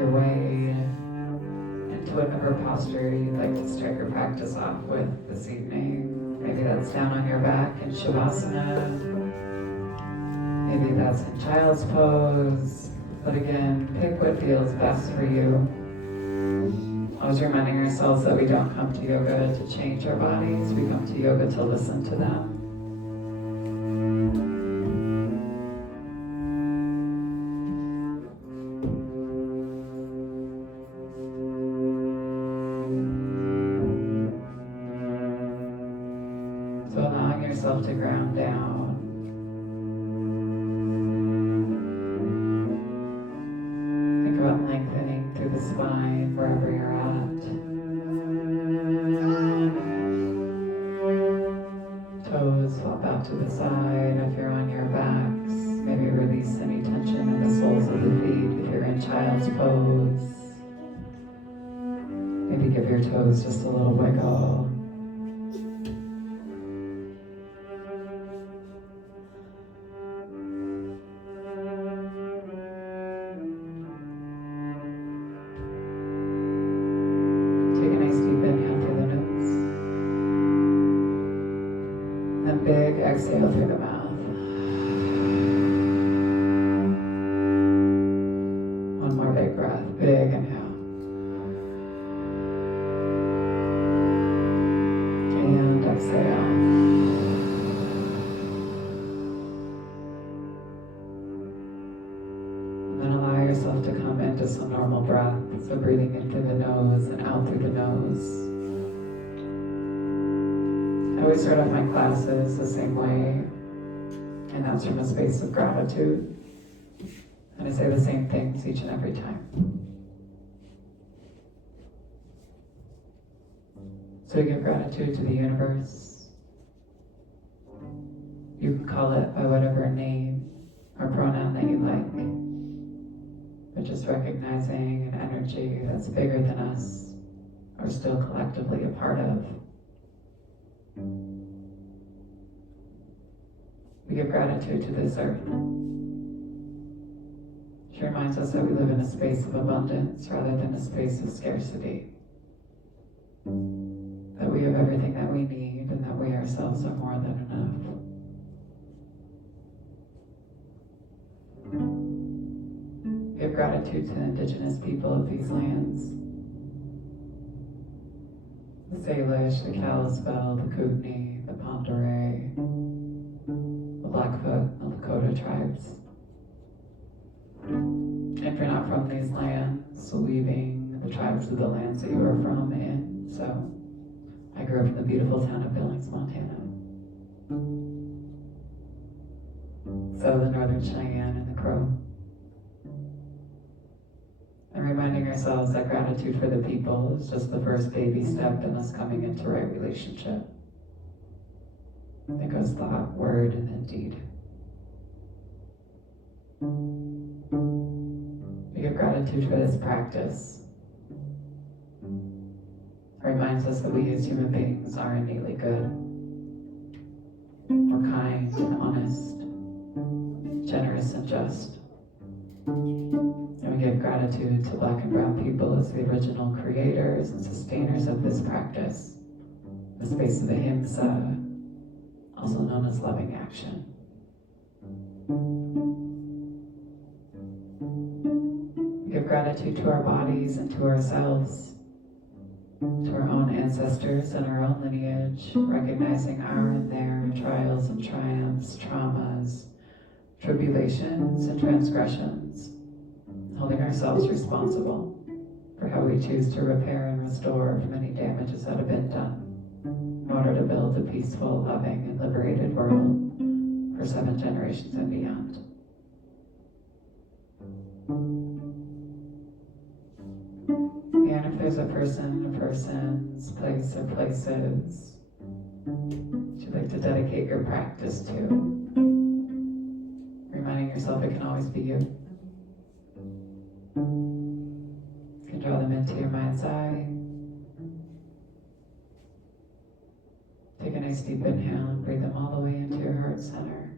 your way into whatever posture you'd like to start your practice off with this evening. Maybe that's down on your back in Shavasana. Maybe that's in child's pose. But again, pick what feels best for you. Always reminding ourselves that we don't come to yoga to change our bodies. We come to yoga to listen to them. So allowing yourself to ground down. Think about lengthening through the spine wherever you're at. Toes flop out to the side if you're on your backs. Maybe release any tension in the soles of the feet if you're in child's pose. Maybe give your toes just a little wiggle. Take a nice deep inhale through the nose. And big exhale through the mouth. One more big breath. Big inhale. And exhale. And then allow yourself to come into some normal breath. So breathing in through the nose and out through the nose. I always start off my classes the same way, and that's from a space of gratitude. And I say the same things each and every time. So you give gratitude to the universe. You can call it by whatever name or pronoun that you like. But just recognizing an energy that's bigger than us, or still collectively a part of. We give gratitude to this earth. She reminds us that we live in a space of abundance rather than a space of scarcity. That we have everything that we need and that we ourselves are more than enough. Give gratitude to the indigenous people of these lands. The Salish, the Kalispel, the Kootenai, the Ponderay, the Blackfoot, the Lakota tribes. If you're not from these lands, leaving the tribes of the lands that you are from in. So, I grew up in the beautiful town of Billings, Montana. So the Northern Cheyenne and the Crow. And reminding ourselves that gratitude for the people is just the first baby step in us coming into right relationship. It goes thought, word, and then deed. We give gratitude for this practice. It reminds us that we as human beings are innately good. We're kind and honest, generous and just. And we give gratitude to Black and Brown people as the original creators and sustainers of this practice, the space of ahimsa, also known as loving action. We give gratitude to our bodies and to ourselves, to our own ancestors and our own lineage, recognizing our and their trials and triumphs, traumas, tribulations and transgressions, holding ourselves responsible for how we choose to repair and restore from any damages that have been done in order to build a peaceful, loving, and liberated world for 7 generations and beyond. And if there's a person, persons, place, or places you'd like to dedicate your practice to, reminding yourself it can always be you. You can draw them into your mind's eye. Take a nice deep inhale and breathe them all the way into your heart center.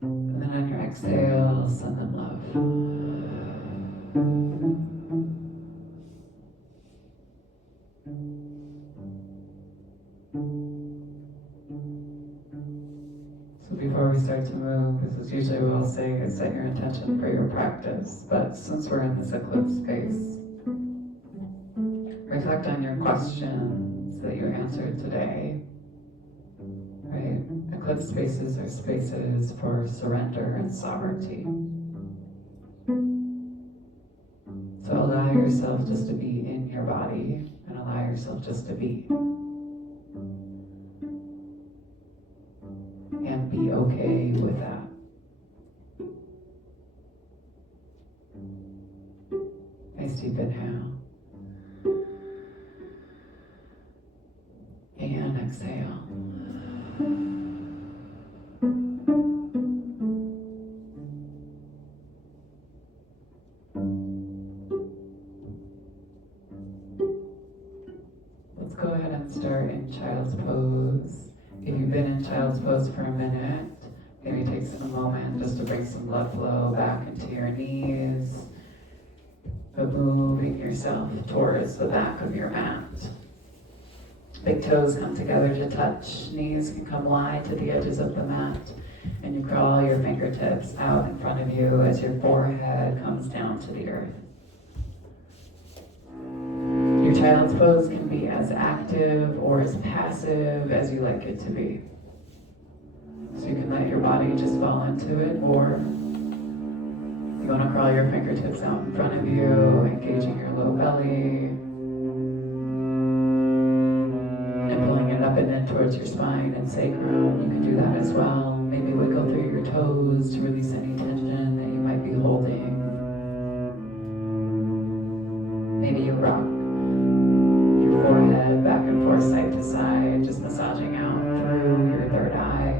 And then on your exhale, will send them love. So before we start to move, this is usually what I'll say is set your intention for your practice. But since we're in this eclipse space, reflect on your questions that you answered today. Right? Eclipse spaces are spaces for surrender and sovereignty. So allow yourself just to be in your body and allow yourself just to be. And be okay with that. Nice deep inhale. And exhale. Let's go ahead and start in child's pose. If you've been in child's pose for a minute, maybe take some moment just to bring some blood flow back into your knees, but moving yourself towards the back of your mat. Big toes come together to touch, knees can come wide to the edges of the mat, and you crawl your fingertips out in front of you as your forehead comes down to the earth. Your child's pose can be as active or as passive as you like it to be. So you can let your body just fall into it, or you want to crawl your fingertips out in front of you, engaging your low belly, and pulling it up and in towards your spine and sacrum. You can do that as well. Maybe wiggle through your toes to release any tension that you might be holding. Maybe you rock your forehead back and forth, side to side, just massaging out through your third eye.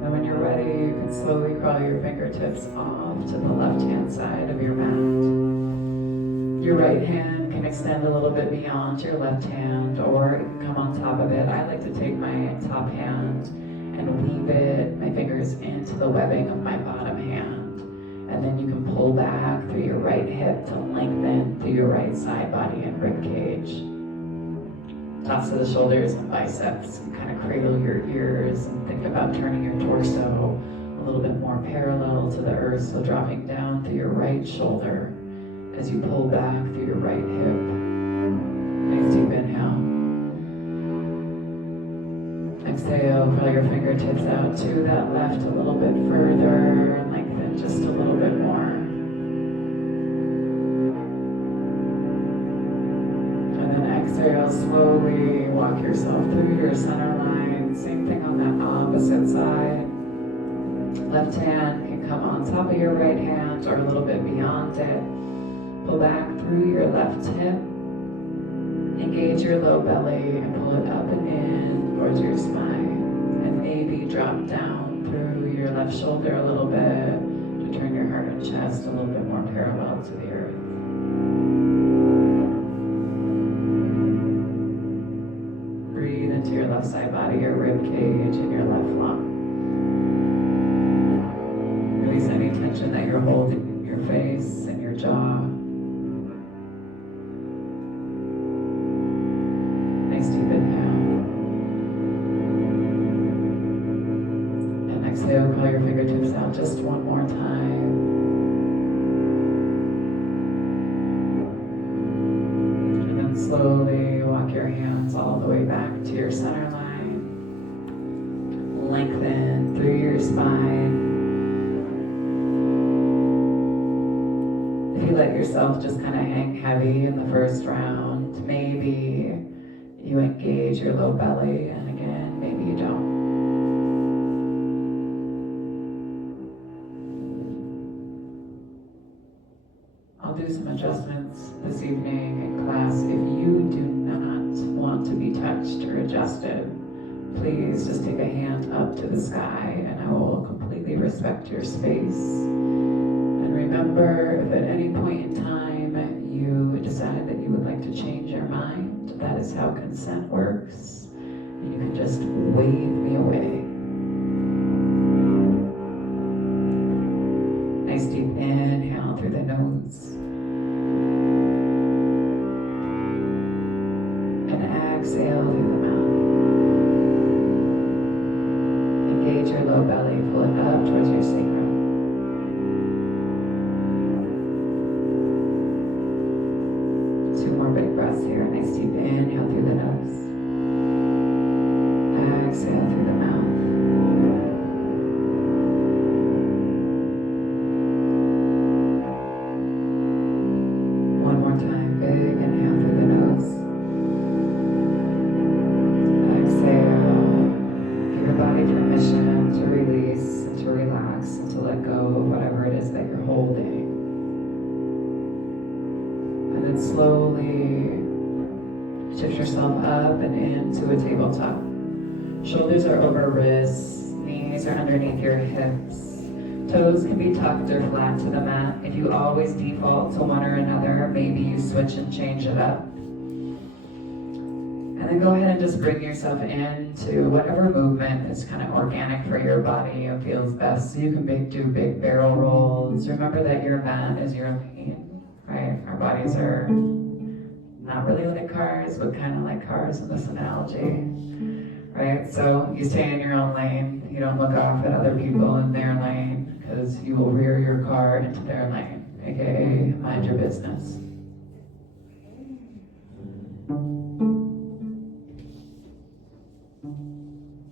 And when you're ready, you can slowly crawl your fingertips off to the left-hand side of your mat. Your right hand can extend a little bit beyond your left hand, or it can come on top of it. I like to take my top hand and weave it, my fingers, into the webbing of my bottom hand. And then you can pull back through your right hip to lengthen through your right side body and rib cage. Tops of the shoulders and biceps, and kind of cradle your ears and think about turning your torso a little bit more parallel to the earth, so dropping down through your right shoulder as you pull back through your right hip. Nice deep inhale. Exhale, curl your fingertips out to that left a little bit further and lengthen just a little bit more. And then exhale, slowly walk yourself through your center line. Same thing on that opposite side. Left hand can come on top of your right hand or a little bit beyond it. Pull back through your left hip. Engage your low belly and pull it up and in towards your spine. And maybe drop down through your left shoulder a little bit to turn your heart and chest a little bit more parallel to the earth. Breathe into your left side body, your rib cage, and your left lung. Release any tension that you're holding in your face and your jaw. Nice deep inhale. And exhale, curl your fingertips out just one more time. And then slowly walk your hands all the way back to your center line. Lengthen through your spine. If you let yourself just kind of hang heavy in the first round, maybe you engage your low belly, and again, maybe you don't. I'll do some adjustments this evening in class. If you do not want to be touched or adjusted, please just take a hand up to the sky, and I will completely respect your space. And remember, if at any point in time you decide that you would like to change your mind, that is how consent works. And you can just wave me away. Nice deep inhale through the nose. And exhale through the mouth. Engage your low belly, pull it up towards your sacrum. Two more big breaths here. Nice deep inhale through the nose. Exhale through the mouth. One more time. Big inhale through the nose. Exhale. Give your body permission to release and to relax and to let go of whatever it is that you're holding. And then slowly shift yourself up and into a tabletop. Shoulders are over wrists, knees are underneath your hips. Toes can be tucked or flat to the mat. If you always default to one or another, maybe you switch and change it up. And then go ahead and just bring yourself into whatever movement is kind of organic for your body and feels best. So you can do big barrel rolls. Remember that your mat is your lane, right? Our bodies are not really like cars, but kind of like cars in this analogy. Right? So you stay in your own lane. You don't look off at other people in their lane because you will rear your car into their lane, aka mind your business.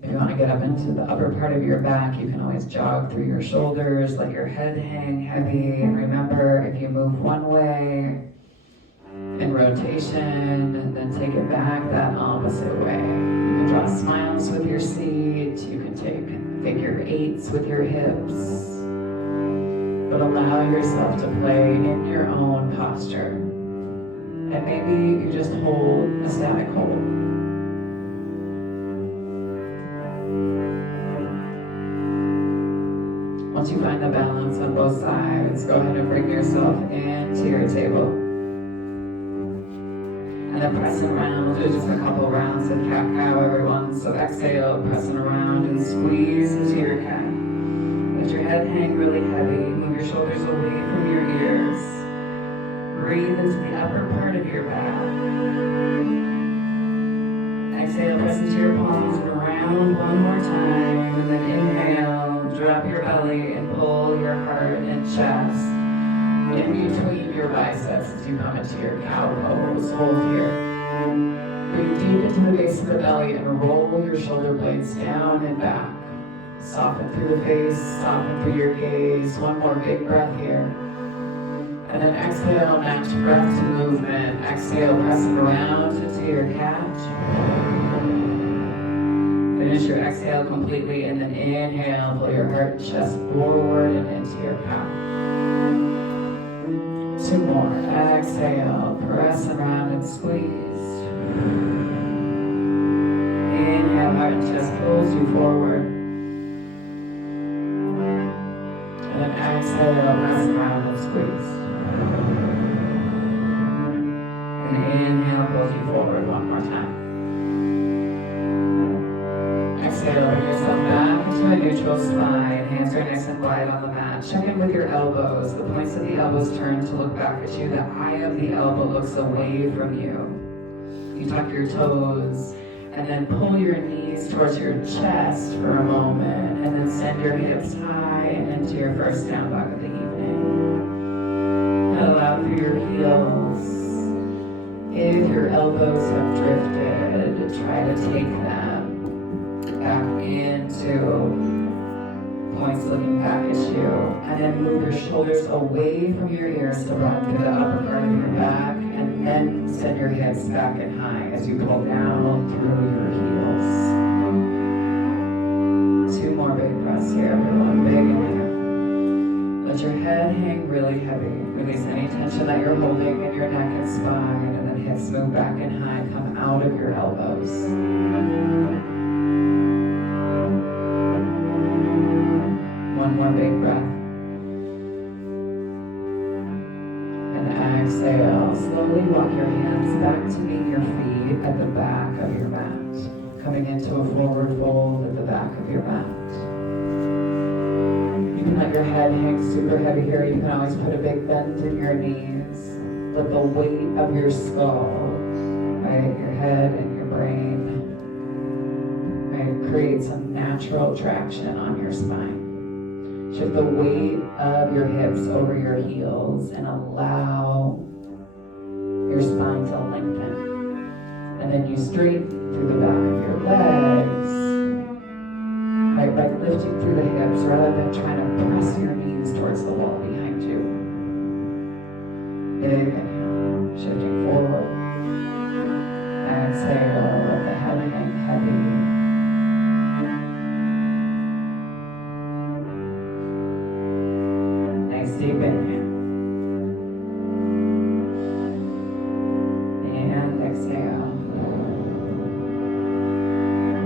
If you want to get up into the upper part of your back, you can always jog through your shoulders, let your head hang heavy, and remember, if you move one way in rotation, and then take it back that opposite way. You can draw smiles with your seat, you can take figure eights with your hips, but allow yourself to play in your own posture. And maybe you just hold a static hold. Once you find the balance on both sides, go ahead and bring yourself into your table. And then pressing around, we'll do just a couple rounds of cat-cow, everyone. So exhale, pressing around and squeeze into your cat. Let your head hang really heavy. Move your shoulders away from your ears. Breathe into the upper part of your back. Exhale, press into your palms and around one more time. And then inhale, drop your belly and pull your heart and chest in between your biceps as you come into your cow pose. Hold here. Breathe deep into the base of the belly and roll your shoulder blades down and back. Soften through the face, soften through your gaze. One more big breath here. And then exhale, match breath to movement. Exhale, pressing around into your cat. Finish your exhale completely and then inhale, pull your heart and chest forward and into your cow. Two more. Exhale, press around and squeeze. Inhale, heart and chest pulls you forward. And then exhale, press around and squeeze. And inhale, pulls you forward one more time. Exhale, bring yourself back into a neutral spine. Hands are nice and wide on the mat. Check in with your elbows. The points of the elbows turn to look back at you. The eye of the elbow looks away from you. You tuck your toes and then pull your knees towards your chest for a moment and then send your hips high into your first down dog of the evening. And allow through your heels. If your elbows have drifted, try to take them back into points looking back at you, and then move your shoulders away from your ears to run through the upper part of your back, and then send your hips back and high as you pull down through your heels. Two more big breaths here, everyone. Big inhale. Let your head hang really heavy. Release any tension that you're holding in your neck and spine, and then hips move back and high. Come out of your elbows. One more big breath. back to meet your feet at the back of your mat. Coming into a forward fold at the back of your mat. You can let your head hang super heavy here. You can always put a big bend in your knees. Let the weight of your skull, right, your head and your brain, right, create some natural traction on your spine. Shift the weight of your hips over your heels and allow your spine to lengthen. And then you straighten through the back of your legs, right, by lifting through the hips rather than trying to press your knees towards the wall behind you. Big inhale, shifting forward. Exhale, let the head hang heavy. Nice deep inhale. And exhale.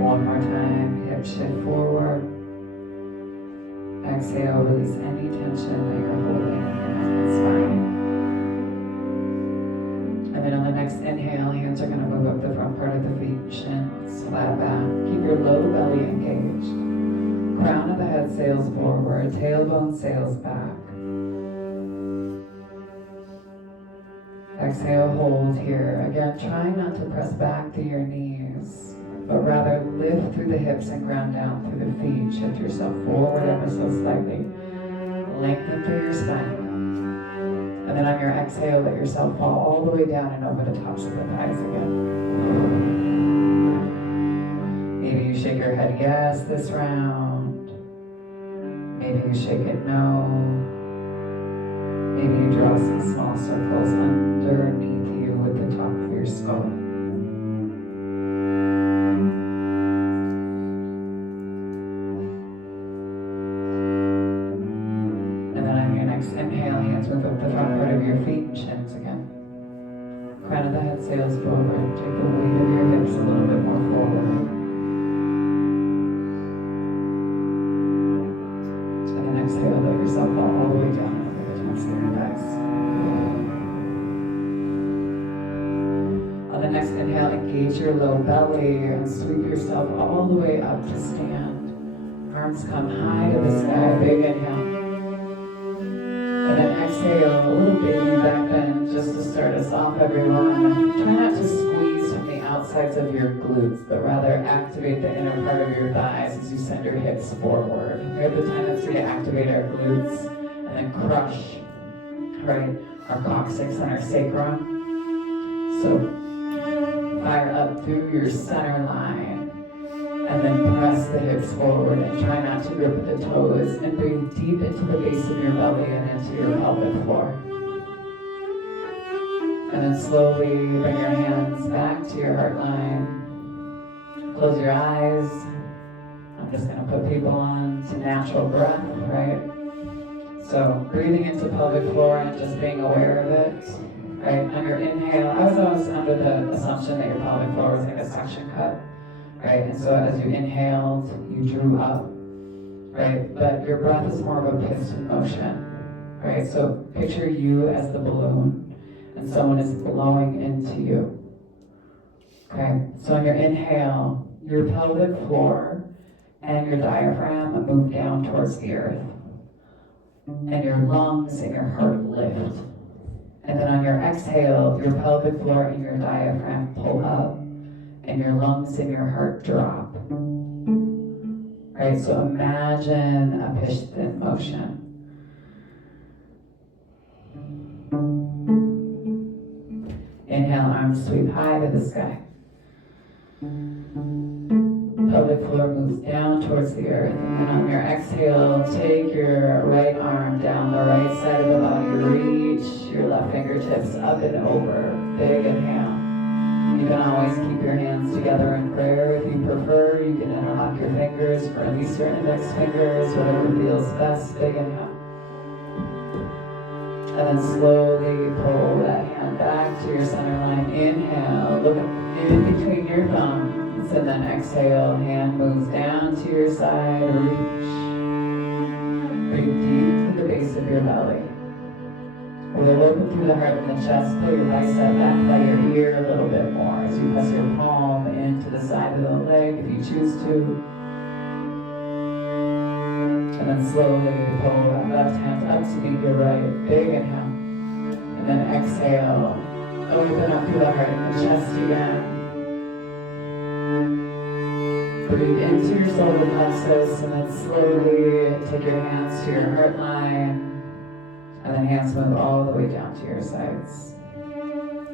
One more time, hip shift forward. Exhale, release any tension that you're holding in your neck and spine. And then on the next inhale, hands are going to move up the front part of the feet, shins flat back. Keep your low belly engaged. Crown of the head sails forward, tailbone sails back. Exhale, hold here. Again, try not to press back to your knees, but rather lift through the hips and ground down through the feet. Shift yourself forward ever so slightly. Lengthen through your spine. And then on your exhale, let yourself fall all the way down and over the tops of the thighs again. Maybe you shake your head yes this round. Maybe you shake it no. Maybe you draw some small circles underneath you with the top of your skull. And then on your next inhale, hands move up the front part of your feet and shins again. Crown of the head sails forward. Take the weight of your hips a little bit more forward. And then exhale, let yourself fall all the way down over the tops of your thighs. On the next inhale, engage your low belly and sweep yourself all the way up to stand. Arms come high to the sky. Big inhale. And then exhale, a little baby back bend just to start us off, everyone. Try not to squeeze from the outsides of your glutes, but rather activate the inner part of your thighs as you send your hips forward. We have the tendency to activate our glutes and then crush, right, our coccyx and our sacrum. So fire up through your center line. And then press the hips forward and try not to grip at the toes and breathe deep into the base of your belly and into your pelvic floor. And then slowly bring your hands back to your heart line. Close your eyes. I'm just going to put people on to natural breath, right? So breathing into pelvic floor and just being aware of it, right? On your inhale, I was always under the assumption that your pelvic floor was like a suction cup. Right, and so as you inhaled, you drew up, right? But your breath is more of a piston motion, right? So picture you as the balloon, and someone is blowing into you. Okay, so on your inhale, your pelvic floor and your diaphragm move down towards the earth, and your lungs and your heart lift. And then on your exhale, your pelvic floor and your diaphragm pull up, and your lungs and your heart drop. Right, so imagine a piston motion. Inhale, arms sweep high to the sky. Pelvic floor moves down towards the earth. And on your exhale, take your right arm down the right side of the body. Reach your left fingertips up and over. Big inhale. You can always keep your hands together in prayer if you prefer. You can interlock your fingers, release your index fingers, whatever feels best. Big inhale. And then slowly pull that hand back to your center line. Inhale, look in between your thumbs, and then exhale, hand moves down to your side, reach. Breathe deep to the base of your belly. Roll open through the heart and the chest, pull your bicep back by your ear a little bit more as you press your palm into the side of the leg if you choose to. And then slowly pull that left hand up to meet your right. Big inhale. And then exhale. Open up through the heart and the chest again. Breathe into your solar plexus and then slowly take your hands to your heart line. And then hands move all the way down to your sides.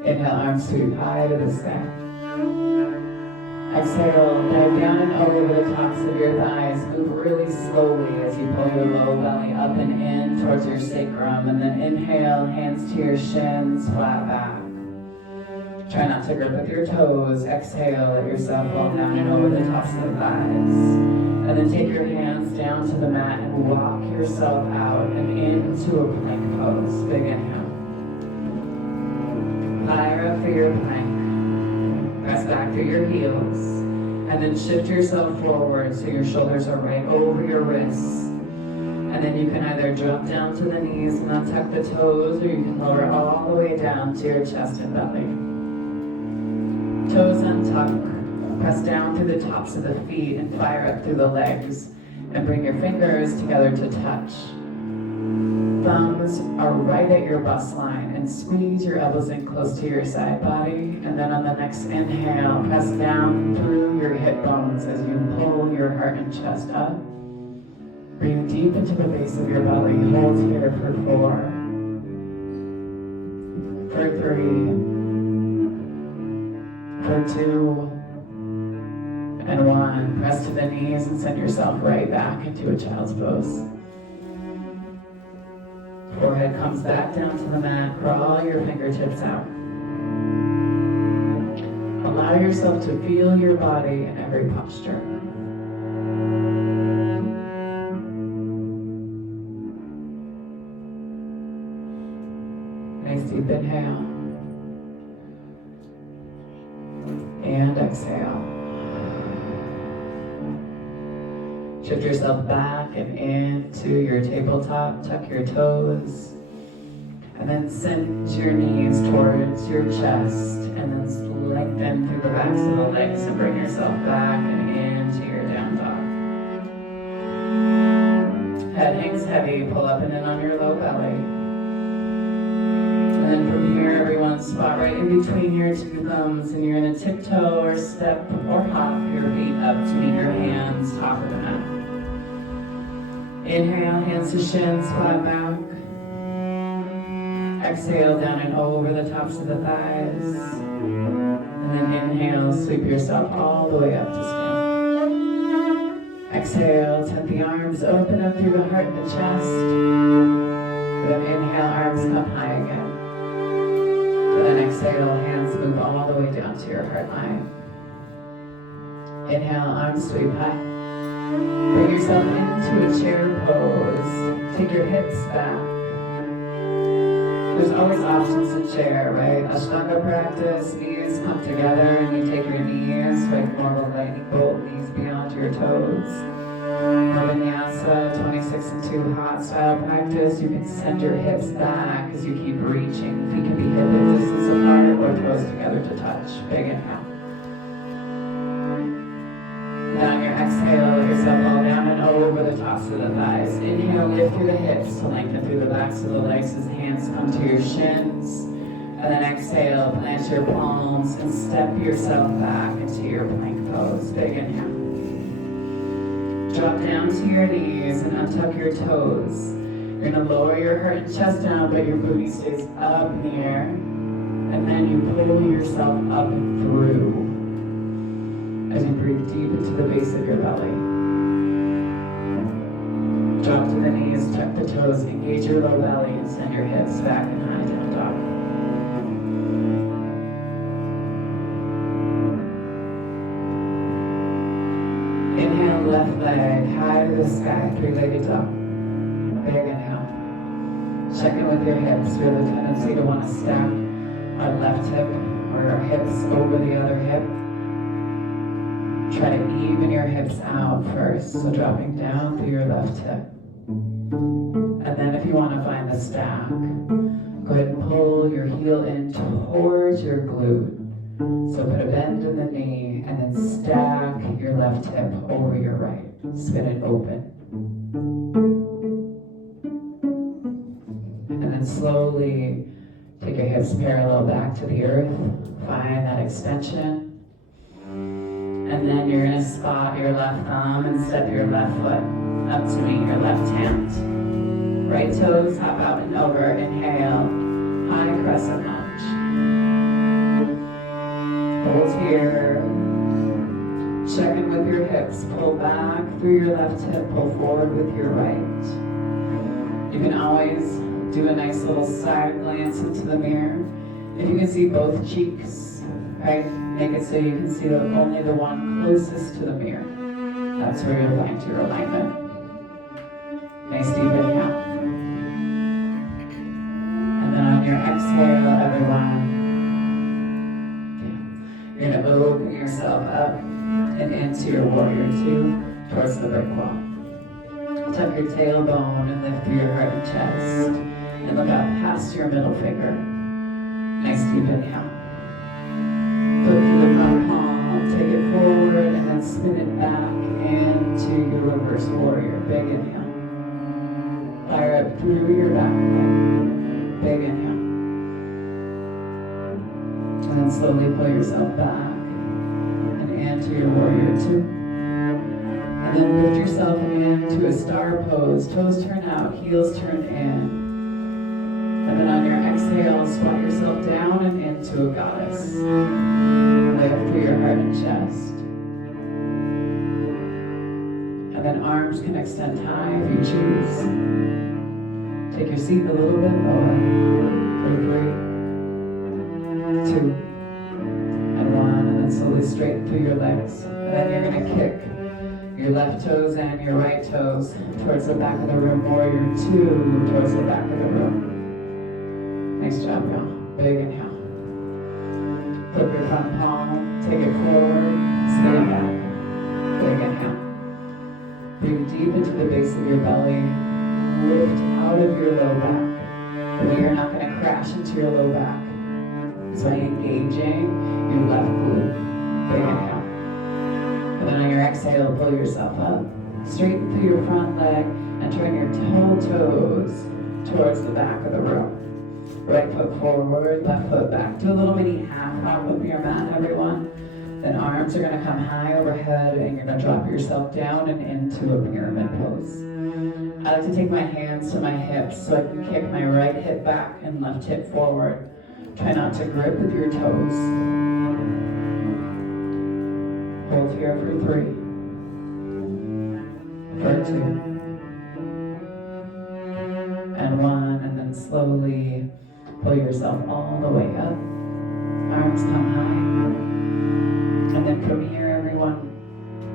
Inhale, arms sweep high to the sky. Exhale, dive down and over the tops of your thighs. Move really slowly as you pull your low belly up and in towards your sacrum. And then inhale, hands to your shins, flat back. Try not to grip with your toes. Exhale, let yourself fall down and over the tops of the thighs. And then take your hands down to the mat and walk yourself out and into a plank pose. Big inhale. Fire up for your plank. Press back through your heels. And then shift yourself forward so your shoulders are right over your wrists. And then you can either drop down to the knees and untuck the toes, or you can lower all the way down to your chest and belly. Toes untuck. Press down through the tops of the feet and fire up through the legs. And bring your fingers together to touch. Thumbs are right at your bust line and squeeze your elbows in close to your side body. And then on the next inhale, press down through your hip bones as you pull your heart and chest up. Breathe deep into the base of your belly. Hold here for 4, for 3, for 2, and 1. Press to the knees and send yourself right back into a child's pose. Forehead comes back down to the mat. Crawl your fingertips out. Allow yourself to feel your body in every posture. Nice deep inhale. And exhale. Shift yourself back and into your tabletop. Tuck your toes. And then send your knees towards your chest. And then lengthen through the backs of the legs and bring yourself back and into your down dog. Head hangs heavy. Pull up and in on your low belly. And then from here, everyone, spot right in between your two thumbs. And you're going to tiptoe or step or hop your feet up to meet your hands top of the mat. Inhale, hands to shins, flat back. Exhale, down and over the tops of the thighs. And then inhale, sweep yourself all the way up to stand. Exhale, tuck the arms, open up through the heart and the chest. And then inhale, arms come high again. And then exhale, hands move all the way down to your heart line. Inhale, arms sweep high. Bring yourself into a chair pose. Take your hips back. There's always options in chair, right? Ashtanga practice, knees come together and you take your knees like normal lightning bolt, knees beyond your toes. Vinyasa, 26 and 2 hot style practice. You can send your hips back as you keep reaching. Feet can be hip distance apart or toes together to touch. Big inhale. Then on your exhale, let yourself fall down and over the tops of the thighs. Inhale, lift through the hips to lengthen through the backs of the legs as hands come to your shins. And then exhale, plant your palms and step yourself back into your plank pose. Big inhale. Drop down to your knees and untuck your toes. You're going to lower your heart and chest down, but your booty stays up in the air. And then you pull yourself up and through as you breathe deep into the base of your belly. Drop to the knees, tuck the toes, engage your low belly, and send your hips back and high down dog. Inhale, left leg high to the sky, three-legged dog. Big inhale. Check in with your hips. We have a tendency to want to stack our left hip or our hips over the other hip. Try to even your hips out first, so dropping down through your left hip. And then if you want to find the stack, Go ahead and pull your heel in towards your glute. So put a bend in the knee and then stack your left hip over your right. Spin it open. And then slowly take your hips parallel back to the earth. Find that extension. And then you're going to spot your left thumb and step your left foot up to meet your left hand. Right toes hop out and over. Inhale, high crescent lunge. Hold here. Check in with your hips. Pull back through your left hip. Pull forward with your right. You can always do a nice little side glance into the mirror. If you can see both cheeks, right? Make it so you can see only the one closest to the mirror. That's where you'll find your alignment. Nice deep inhale. And then on your exhale, everyone, you're going to open yourself up and into your warrior two towards the brick wall. Tuck your tailbone and lift through your heart and chest. And look out past your middle finger. Nice deep inhale. Look through the front palm, take it forward, and then spin it back into your reverse warrior. Big inhale. Fire up through your back again. Big inhale. And then slowly pull yourself back and into your warrior two. And then lift yourself into a star pose. Toes turn out, heels turn in. And then on your exhale, squat yourself down and into a goddess. Lift through your heart and chest. And then arms can extend high if you choose. Take your seat a little bit lower. For 3, 2, and 1. And then slowly straighten through your legs. And then you're going to kick your left toes and your right toes towards the back of the room. Warrior two towards the back of the room. Nice job, y'all. Big inhale. Flip your front palm, take it forward, spin it back. Big inhale. Breathe deep into the base of your belly. Lift out of your low back. But you're not going to crash into your low back. So by engaging your left glute. Big inhale. And then on your exhale, pull yourself up. Straighten through your front leg and turn your toes towards the back of the room. Right foot forward, left foot back. Do a little mini half hop with your mat, everyone. Then arms are going to come high overhead and you're going to drop yourself down and into a pyramid pose. I like to take my hands to my hips so I can kick my right hip back and left hip forward. Try not to grip with your toes. Hold here for 3, for 2, and 1, and then slowly pull yourself all the way up. Arms come high. And then from here, everyone,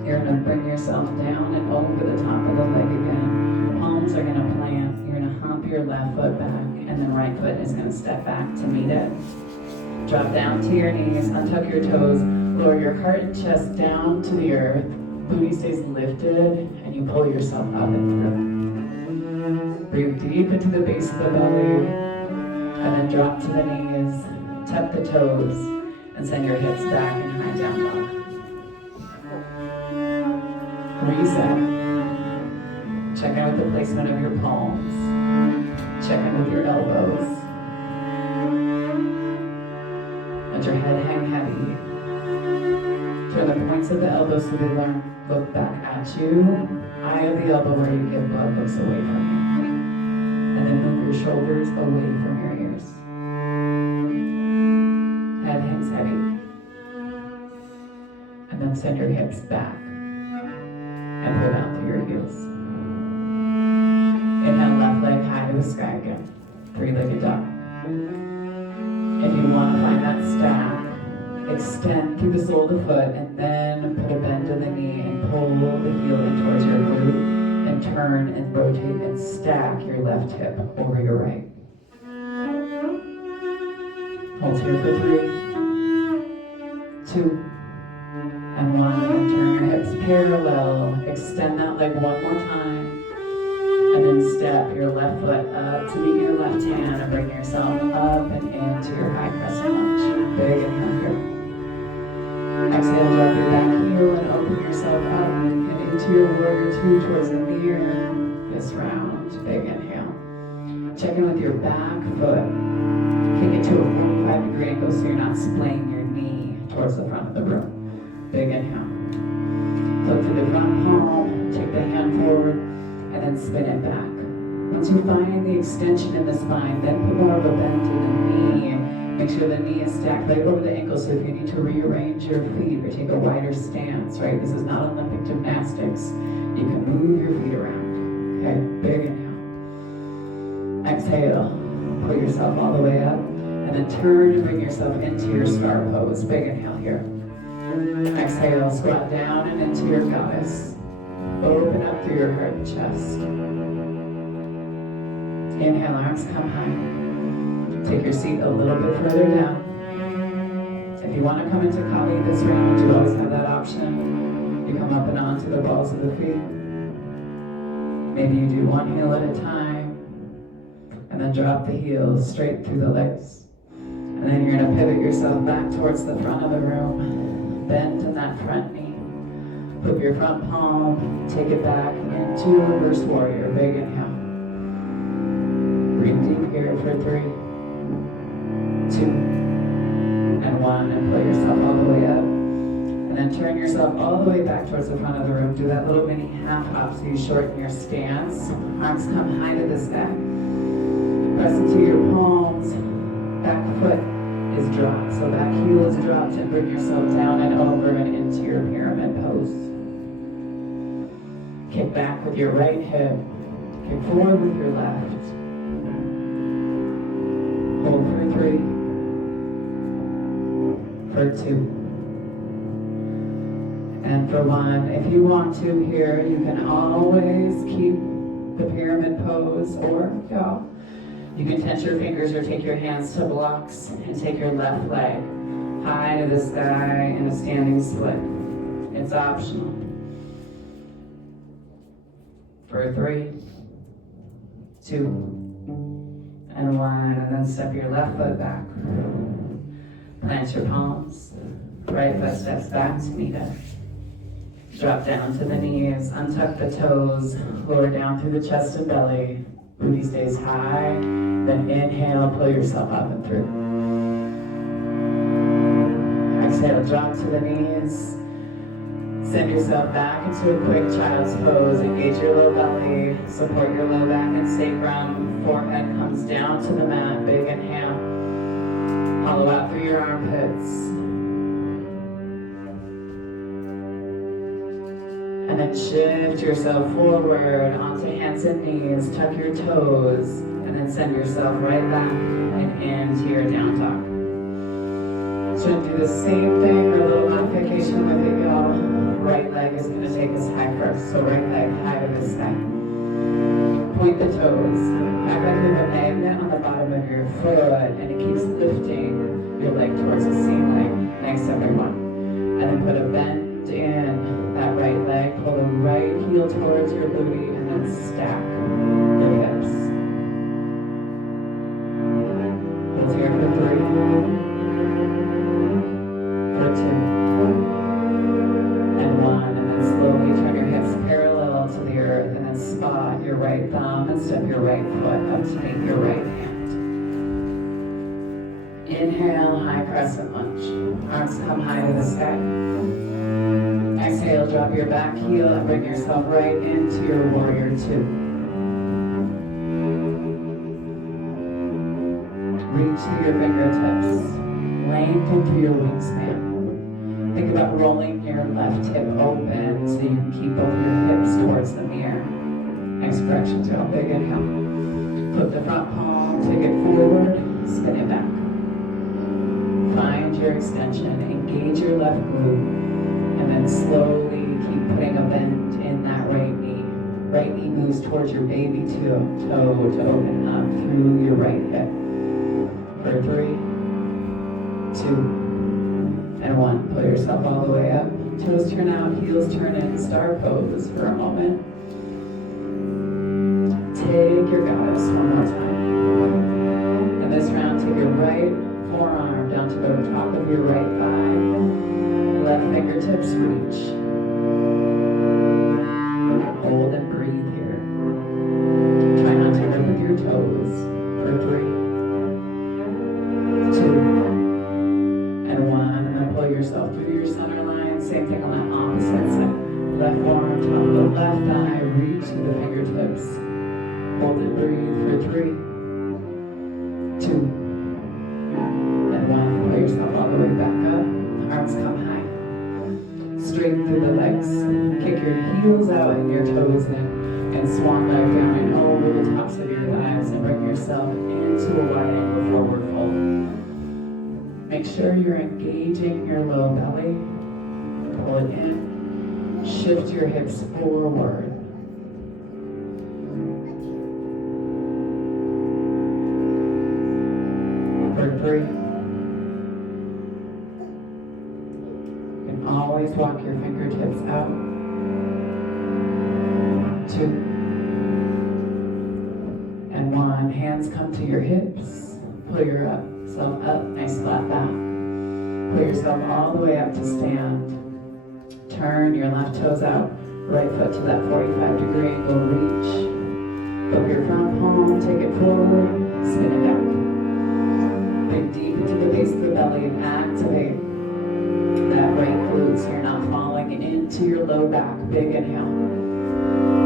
you're going to bring yourself down and over the top of the leg again. Palms are going to plant. You're going to hump your left foot back, and then right foot is going to step back to meet it. Drop down to your knees, untuck your toes, lower your heart and chest down to the earth. Booty stays lifted, and you pull yourself up and through. Breathe deep into the base of the belly, and then drop to the knees, tuck the toes, and send your hips back in high down dog. Reset. Check in with the placement of your palms. Check in with your elbows. Let your head hang heavy. Turn the points of the elbows so they look back at you. Eye of the elbow where you give blood looks away from you. And then move your shoulders away from your ears. Head hangs heavy. And then send your hips back. And pull down through your heels. Inhale, left leg high to the sky again. 3-legged dog. If you want to find that stack, extend through the sole of the foot and then put a bend in the knee and pull the heel in towards your glute and turn and rotate and stack your left hip over your right. Hold here for 3, 2, and 1. And turn your hips parallel. Extend that leg one more time. And then step your left foot up to meet your left hand and bring yourself up and into your high crescent lunge. Big inhale here. Exhale, drop your back heel and open yourself up and into your warrior two towards the mirror this round. Big inhale. Check in with your back foot. Kick it to a 45-degree angle so you're not splaying your knee towards the front of the room. Big inhale. Flip to the front palm, take the hand forward, and then spin it back. Once you find the extension in the spine, then put more of a bend in the knee. Make sure the knee is stacked right over the ankle, so if you need to rearrange your feet or take a wider stance, right? This is not Olympic gymnastics. You can move your feet around. Okay, big inhale. Exhale, pull yourself all the way up, and then turn and bring yourself into your star pose. Big inhale here. Exhale, squat down and into your goddess. Open up through your heart and chest. Inhale, arms come high. Take your seat a little bit further down. If you want to come into Kali this round, you always have that option. You come up and onto the balls of the feet. Maybe you do one heel at a time, and then drop the heels straight through the legs. And then you're going to pivot yourself back towards the front of the room. Bend in that front knee. Flip your front palm, take it back into reverse warrior. Big inhale. Breathe deep here for 3, 2, and 1, and pull yourself all the way up. And then turn yourself all the way back towards the front of the room. Do that little mini half hop so you shorten your stance. Arms come high to the sky. Press into your palms. Back foot is dropped. So back heel is dropped, and bring yourself down and over and into your pyramid pose. Kick back with your right hip. Kick forward with your left. Hold for 3, for 2, and for 1. If you want to here, you can always keep the pyramid pose, or you can tense your fingers or take your hands to blocks and take your left leg high to the sky in a standing split. It's optional. For 3, 2, and 1, and then step your left foot back. Plant your palms. Right foot steps back to meet it. Drop down to the knees, untuck the toes, lower down through the chest and belly. Booty stays high. Then inhale, pull yourself up and through. Exhale, drop to the knees. Send yourself back into a quick child's pose. Engage your low belly. Support your low back and sacrum. Forehead comes down to the mat. Big inhale. Hollow out through your armpits. And then shift yourself forward onto hands and knees. Tuck your toes. And then send yourself right back and into your down dog. So do the same thing, a little modification with it, y'all. Right leg is going to take us high first. So right leg high to the sky. Point the toes. Act like you have a magnet on the bottom of your foot, and it keeps lifting your leg towards the ceiling. Next, everyone. And then put a bend in that right leg. Pull the right heel towards your booty, and then stack your hips. Let's hear it for 3, for 2, and 1. And then slowly turn your hips parallel to the earth, and then spot your right thumb and step your right foot up to meet your right hand. Inhale, high crescent lunge. Arms come high to the sky. Exhale, drop your back heel and bring yourself right into your warrior two. Reach through your fingertips. Lengthen through your wingspan. Think about rolling your left hip open so you can keep both your hips towards the mirror. Next correction, so big inhale. Flip the front palm, take it forward, spin it back. Find your extension, engage your left glute, and then slowly keep putting a bend in that right knee. Right knee moves towards your baby toe to open up through your right hip. For 3, 2, and 1. Pull yourself all the way up. Toes turn out, heels turn in, star pose for a moment. Take the top of your right thigh. Left fingertips reach. Hold and breathe here. Try not to rip with your toes. For 3, 2, and 1. And then pull yourself through your center line. Same thing on that opposite side. Left arm, top of the left thigh. Reach to the fingertips. Hold and breathe for 3, 2, and 1. Pull yourself all the way back up. Arms come high. Straighten through the legs. Kick your heels out and your toes in. And swan dive down and over the tops of your thighs and bring yourself into a wide angle forward fold. Make sure you're engaging your low belly. Pull it in. Shift your hips forward. For 3. You can always walk your fingertips out. 2, and 1. Hands come to your hips. Pull yourself up, nice flat back. Pull yourself all the way up to stand. Turn your left toes out. Right foot to that 45-degree angle. Reach. Go your front palm, take it forward, spin it back. Dig deep into the base of the belly and activate that right glute so you're not falling into your low back. Big inhale.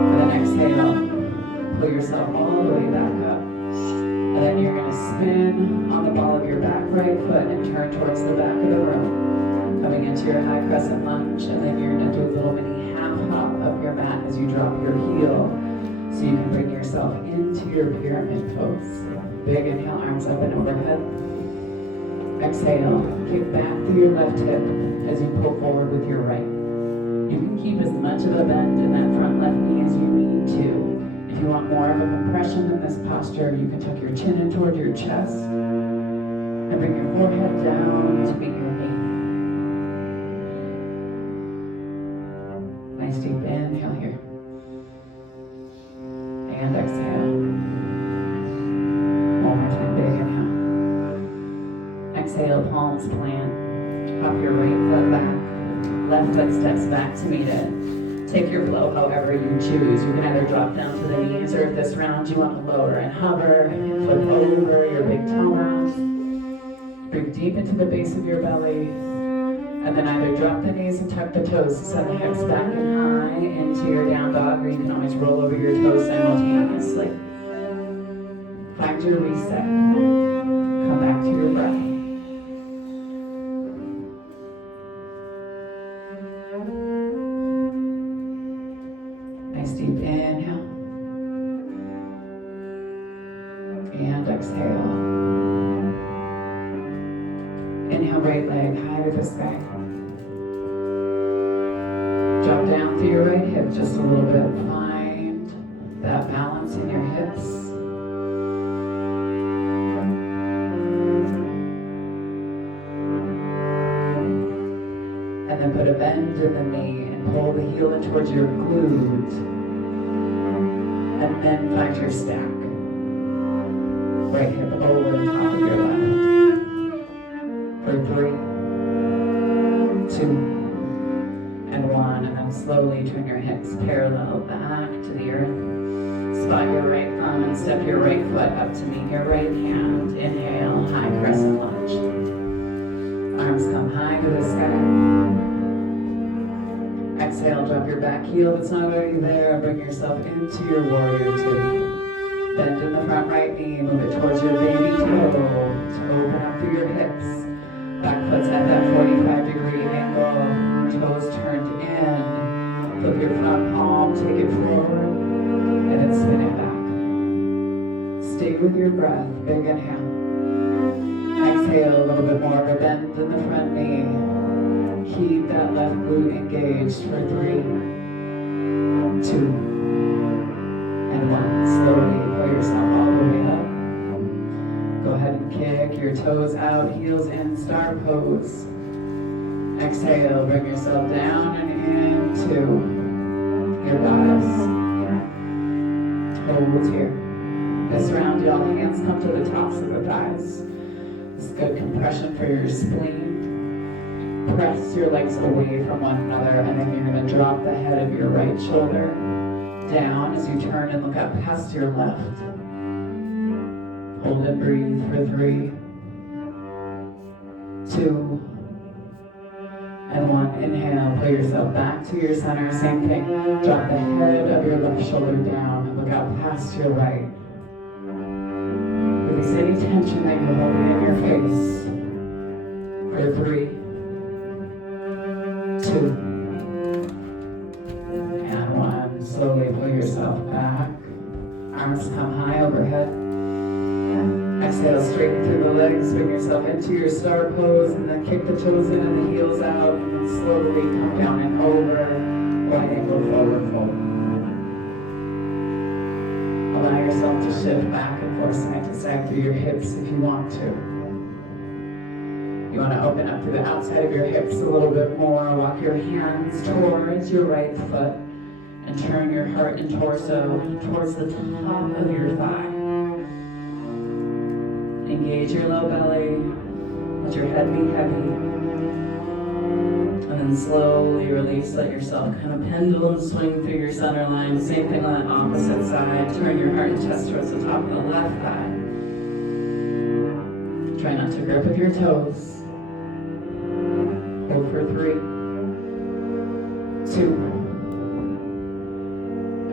And then exhale, pull yourself all the way back up. And then you're going to spin on the ball of your back right foot and turn towards the back of the room. Coming into your high crescent lunge, and then you're going to do a little mini half hop up your mat as you drop your heel. So you can bring yourself into your pyramid pose. Big inhale, arms up and overhead. Exhale, kick back through your left hip as you pull forward with your right. You can keep as much of a bend in that front left knee as you need to. If you want more of a compression in this posture, you can tuck your chin in toward your chest and bring your forehead down to meet your knee. Nice deep inhale here. And exhale. One more time, big inhale. Exhale, palms plant. Hop your right foot back. Left foot steps back to meet it. Take your flow however you choose. You can either drop down to the knees, or if this round you want to lower and hover, flip over your big toe round. Breathe deep into the base of your belly, and then either drop the knees and tuck the toes, send the hips back and high into your down dog, or you can always roll over your toes simultaneously. Find your reset. Come back to your breath. Deep inhale and exhale. Inhale, right leg high to the sky. Drop down through your right hip just a little bit. Find that balance in your hips. And then put a bend in the knee and pull the heel in towards your glute. And then find your stack. Right hip over the top of your left. For 3, 2, and 1. And then slowly turn your hips parallel back to the earth. Spot your right thumb and step your right foot up to meet your right hand. Inhale, high crescent lunge. Arms come high to the sky. Exhale, drop your back heel if it's not already there. Bring yourself into your warrior 2. Bend in the front right knee, move it towards your baby toe. To open up through your hips. Back foot's at that 45-degree angle. Toes turned in. Flip your front palm, take it forward, and then spin it back. Stay with your breath. Big inhale. Exhale, a little bit more of a bend in the front knee. Keep that left glute engaged for 3, 2, and 1. Slowly pull yourself all the way up. Go ahead and kick your toes out, heels in, star pose. Exhale, bring yourself down and into your goddess. Toes here. This round, y'all, hands come to the tops of the thighs. This good compression for your spleen. Press your legs away from one another, and then you're going to drop the head of your right shoulder down as you turn and look up past your left. Hold and breathe for 3, 2, and 1. Inhale, pull yourself back to your center. Same thing. Drop the head of your left shoulder down and look out past your right. Release any tension that you're holding in your face for 3, 2, and 1. Slowly pull yourself back. Arms come high overhead. Exhale, straighten through the legs. Bring yourself into your star pose, and then kick the toes in and the heels out, and then slowly come down and over. Wide angle forward fold. Allow yourself to shift back and forth side to side through your hips if you want to. You want to open up through the outside of your hips a little bit more. Walk your hands towards your right foot and turn your heart and torso towards the top of your thigh. Engage your low belly. Let your head be heavy. And then slowly release. Let yourself kind of pendulum swing through your center line. Same thing on the opposite side. Turn your heart and chest towards the top of the left thigh. Try not to grip with your toes. Hold for 3, 2,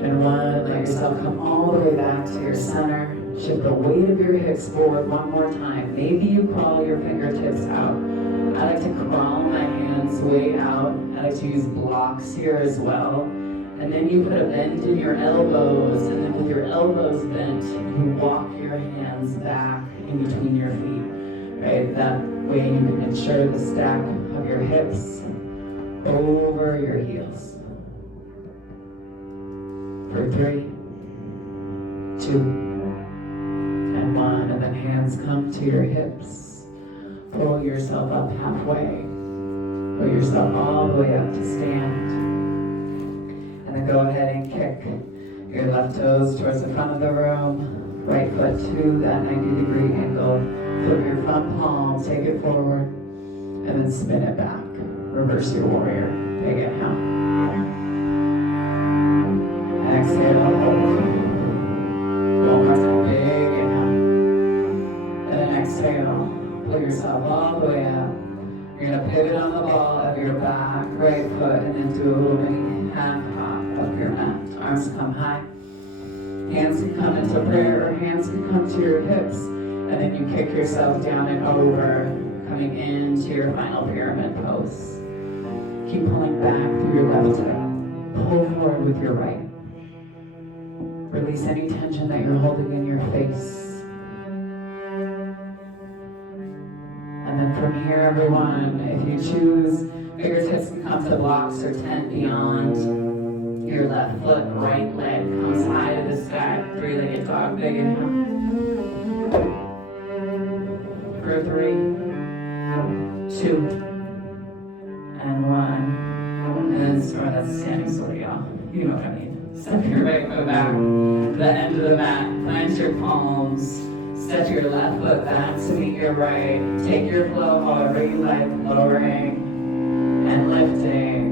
and 1. Let yourself come all the way back to your center. Shift the weight of your hips forward one more time. Maybe you crawl your fingertips out. I like to crawl my hands way out. I like to use blocks here as well. And then you put a bend in your elbows, and then with your elbows bent, you walk your hands back in between your feet. Right? That way you can ensure the stack of your hips over your heels. For 3, 2, and 1, and then hands come to your hips. Pull yourself up halfway. Pull yourself all the way up to stand. And then go ahead and kick your left toes towards the front of the room. Right foot to that 90-degree angle. Flip your front palm, take it forward, and then spin it back. Reverse your warrior. Big inhale. Exhale. One more time. Big inhale. And then exhale. Pull yourself all the way up. You're going to pivot on the ball of your back, right foot, and then do a little mini half hop up your mat. Arms come high. Hands can come into prayer, or hands can come to your hips. And then you kick yourself down and over, coming into your final pyramid pose. Keep pulling back through your left hip. Pull forward with your right. Release any tension that you're holding in your face. And then from here, everyone, if you choose, fingertips can come to blocks or 10 beyond. Your left foot, right leg comes high to the sky. 3-legged dog, big inhale. For 3, 2, and 1. And then that's standing sorry, y'all. You know what I mean. Step your right foot back to the end of the mat. Plant your palms. Step your left foot back to meet your right. Take your flow however you like, lowering and lifting.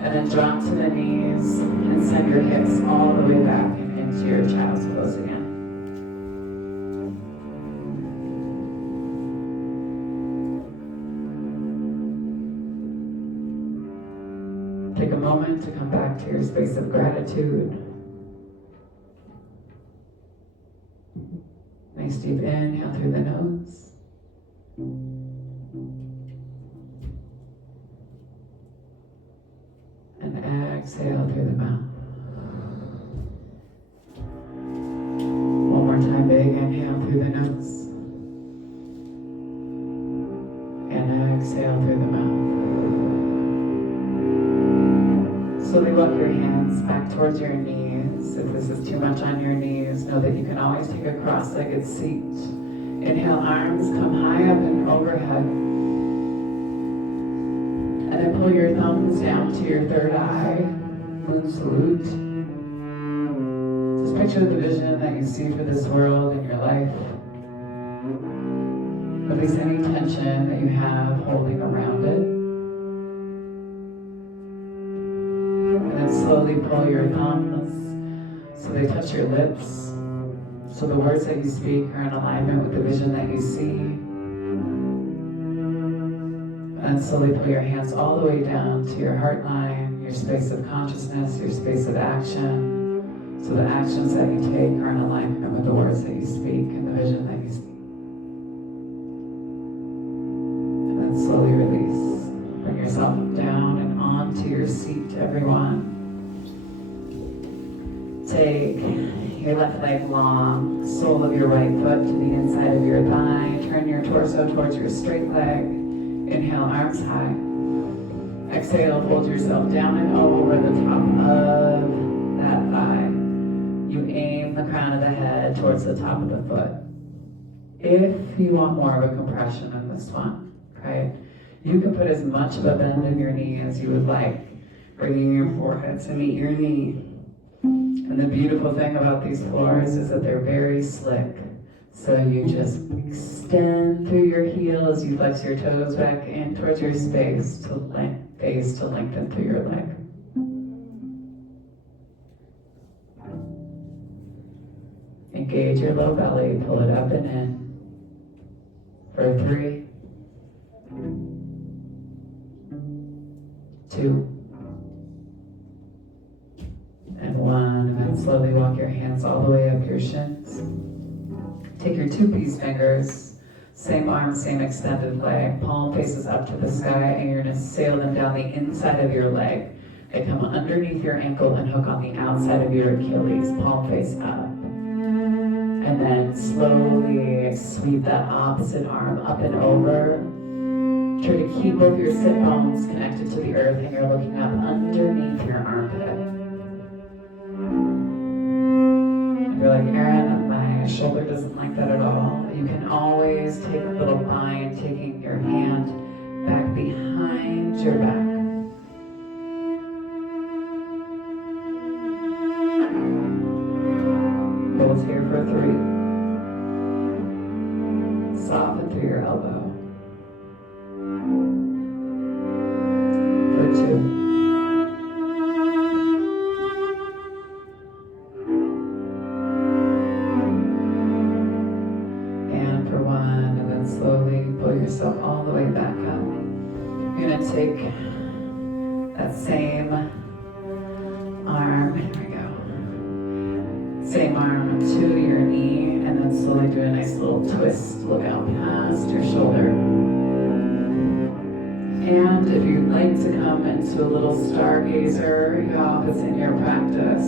And then drop to the knees and send your hips all the way back and into your child's pose again. Take a moment to come back to your space of gratitude. Nice deep inhale through the nose. And exhale through the mouth. One more time, big inhale through the nose. And exhale through the mouth. Slowly walk your hands back towards your knees. If this is too much on your knees, know that you can always take a cross-legged seat. Inhale, arms come high up and overhead. And then pull your thumbs down to your third eye. Moon salute. Just picture the vision that you see for this world and your life. Release any tension that you have holding around it. And then slowly pull your thumbs so they touch your lips. So the words that you speak are in alignment with the vision that you see. And slowly pull your hands all the way down to your heart line, your space of consciousness, your space of action. So the actions that you take are in alignment with the words that you speak and the vision that you speak. And then slowly release. Bring yourself down and onto your seat, everyone. Take your left leg long, sole of your right foot to the inside of your thigh. Turn your torso towards your straight leg. Inhale, arms high. Exhale, fold yourself down and over the top of that thigh. You aim the crown of the head towards the top of the foot. If you want more of a compression in this one, right? You can put as much of a bend in your knee as you would like, bringing your forehead to meet your knee. And the beautiful thing about these floors is that they're very slick. So you just extend through your heels, you flex your toes back in towards your space to lengthen through your leg. Engage your low belly, pull it up and in. For 3, 2, and 1. And then slowly walk your hands all the way up your shins. Take your 2 peace fingers, same arm, same extended leg, palm faces up to the sky, and you're going to sail them down the inside of your leg. They come underneath your ankle and hook on the outside of your Achilles, palm face up. And then slowly sweep that opposite arm up and over. Try to keep both your sit bones connected to the earth, and you're looking up underneath your armpit. You're like, Erin, my shoulder doesn't like that at all. You can always take a little bind, taking your hand back behind your back. Hold here for 3. Soften through your elbow. For 2. Slowly pull yourself all the way back up. You're going to take that same arm, here we go, same arm to your knee, and then slowly do a nice little twist, look out past your shoulder. And if you'd like to come into a little stargazer, if it's in your practice,